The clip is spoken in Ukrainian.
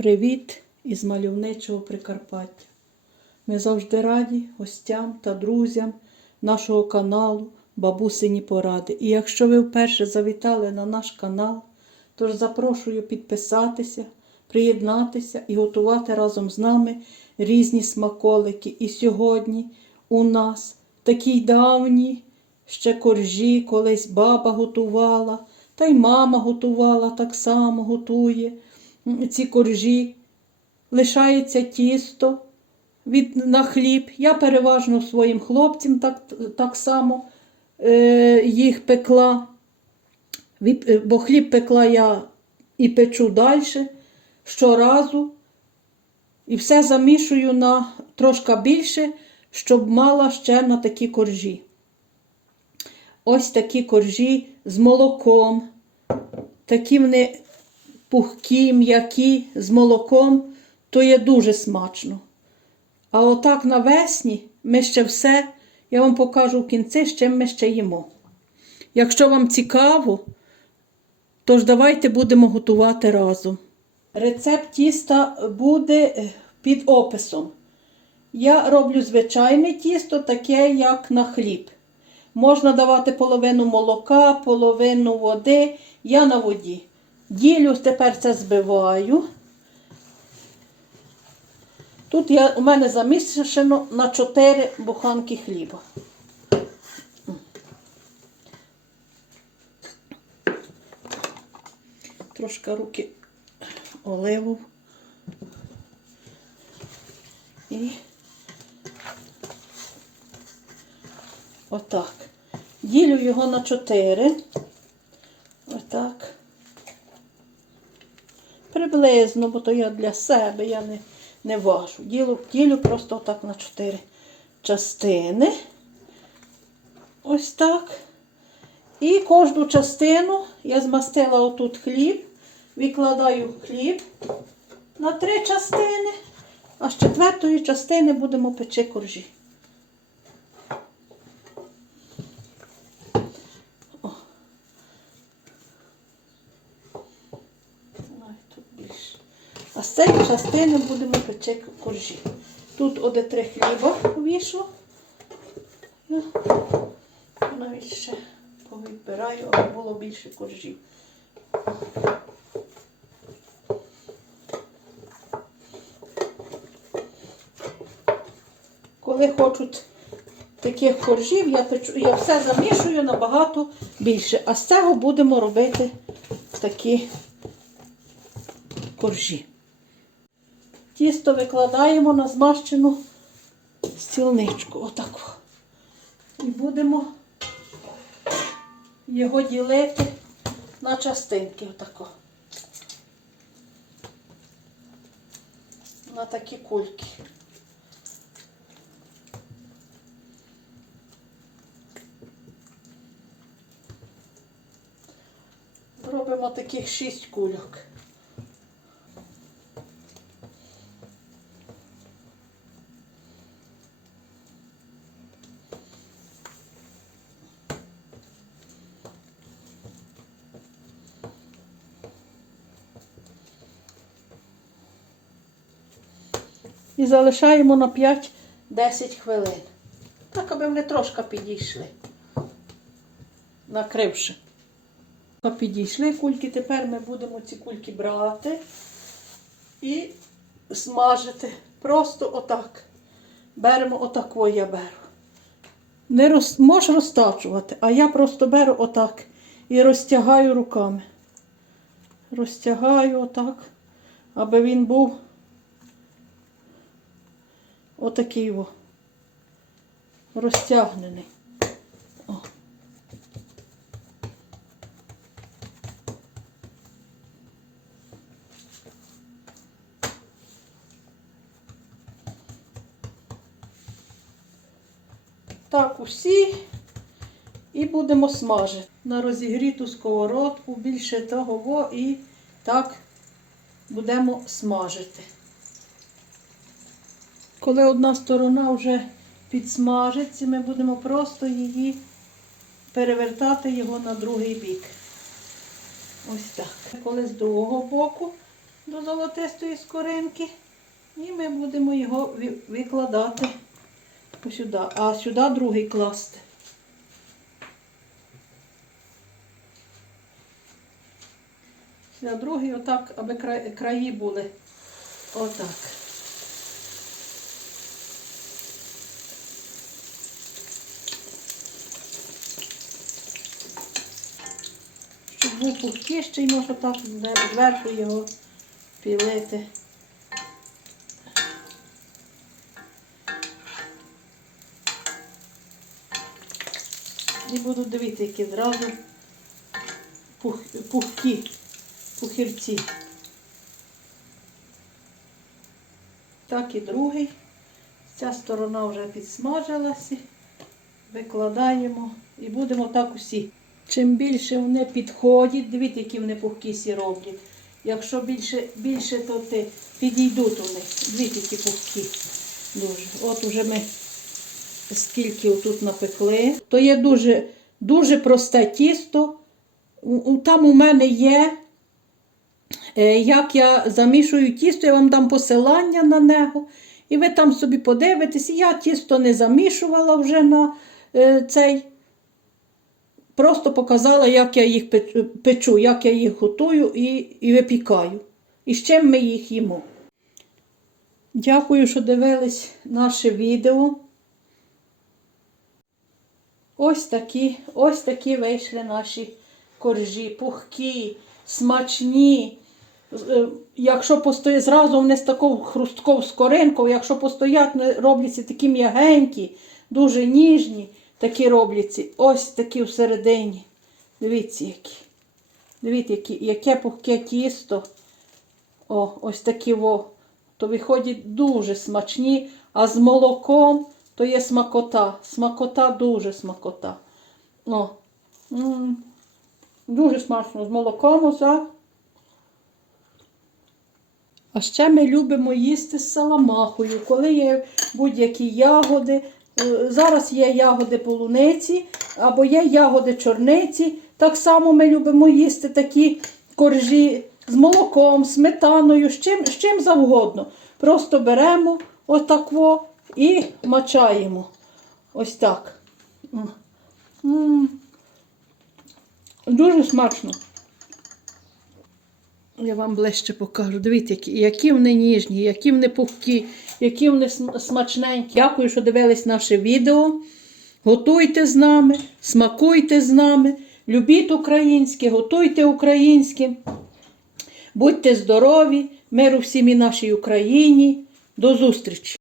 Привіт із мальовничого Прикарпаття. Ми завжди раді гостям та друзям нашого каналу Бабусині Поради. І якщо ви вперше завітали на наш канал, тож запрошую підписатися, приєднатися і готувати разом з нами різні смаколики. І сьогодні у нас такі давні ще коржі, колись баба готувала, та й мама готувала так само готує ці коржі. Лишається тісто від, на хліб. Я переважно своїм хлопцям так, так само е, їх пекла. Е, Бо хліб пекла я і печу далі щоразу. І все замішую на трошки більше, щоб мала ще на такі коржі. Ось такі коржі з молоком. Такі вони пухкі, м'які з молоком, то є дуже смачно. А отак навесні ми ще все, я вам покажу в кінці, з чим ми ще їмо. Якщо вам цікаво, тож давайте будемо готувати разом. Рецепт тіста буде е, під описом. Я роблю звичайне тісто, таке, як на хліб. Можна давати половину молока, половину води. Я на воді. Ділю тепер це збиваю. Тут я, у мене замішано на 4 буханки хліба. Трошки руки оливу. І отак. Ділю його на 4. Отак. Приблизно, бо то я для себе, я не, не важу. Ділю, ділю просто отак на 4 частини. Ось так. І кожну частину я змастила отут хліб, викладаю хліб на три частини, а з четвертої частини будемо печи коржі. О. Ой, тут більше. А з цієї частини будемо печи коржі. Тут оде три хліба вийшло. Я навіть ще повідбираю, аби було більше коржів. Коли хочуть таких коржів, я, печу, я все замішую набагато більше. А з цього будемо робити такі коржі. Тісто викладаємо на змащену стілничку. Отак. І будемо його ділити на частинки. Отако. На такі кульки. Робимо таких шість кульок. І залишаємо на 5-10 хвилин. Так, аби вони трошки підійшли. Накривши. Підійшли кульки, тепер ми будемо ці кульки брати і смажити. Просто отак. Беремо отако я беру. Не роз... Можеш розтачувати, а я просто беру отак і розтягаю руками. Розтягаю отак, аби він був отакий о, розтягнений. Так, усі. І будемо смажити. На розігріту сковородку, більше того, і так будемо смажити. Коли одна сторона вже підсмажиться, ми будемо просто її перевертати його на другий бік. Ось так. Коли з другого боку до золотистої скоринки. І ми будемо його викладати сюди. А сюди другий класти. Сюди другий отак, аби краї були. Отак. Щоб був пухкіший, може так зверху його пілити. І буду дивитися, які зразу пух, пухкі, пухірці. Так і другий. Ця сторона вже підсмажилася. Викладаємо і будемо так усі. Чим більше вони підходять, дивіться, які вони пухкісі роблять. Якщо більше, більше то ти підійдуть вони. Дивіться, які пухкі. Дуже. От уже ми скільки тут напекли. То є дуже, дуже просте тісто. У- у- Там у мене є, е, як я замішую тісто, я вам дам посилання на нього. І ви там собі подивитесь. Я тісто не замішувала вже на е, цей. Просто показала, як я їх печу, як я їх готую і, і випікаю. І з чим ми їх їмо. Дякую, що дивились наше відео. Ось такі, ось такі вийшли наші коржі, пухкі, смачні. Е, Якщо постоять, зразу вони з такою хрусткою скоринкою, якщо постоять, робляться такі м'ягенькі, дуже ніжні, такі робляться. Ось такі всередині. Дивіться, які. Дивіться, які, яке пухке тісто. О, ось такі во. То виходять дуже смачні, а з молоком то є смакота. Смакота дуже смакота. О, дуже смачно з молоком оце. А ще ми любимо їсти з саламахою, коли є будь-які ягоди. Е, Зараз є ягоди полуниці або є ягоди чорниці. Так само ми любимо їсти такі коржі з молоком, сметаною, з чим, з чим завгодно. Просто беремо отакво і мачаємо. Ось так. Дуже смачно. Я вам ближче покажу. Дивіться, які вони ніжні, які вони пухкі, які вони смачненькі. Дякую, що дивились наше відео. Готуйте з нами, смакуйте з нами, любіть українське, готуйте українське. Будьте здорові, миру всім і нашій Україні. До зустрічі!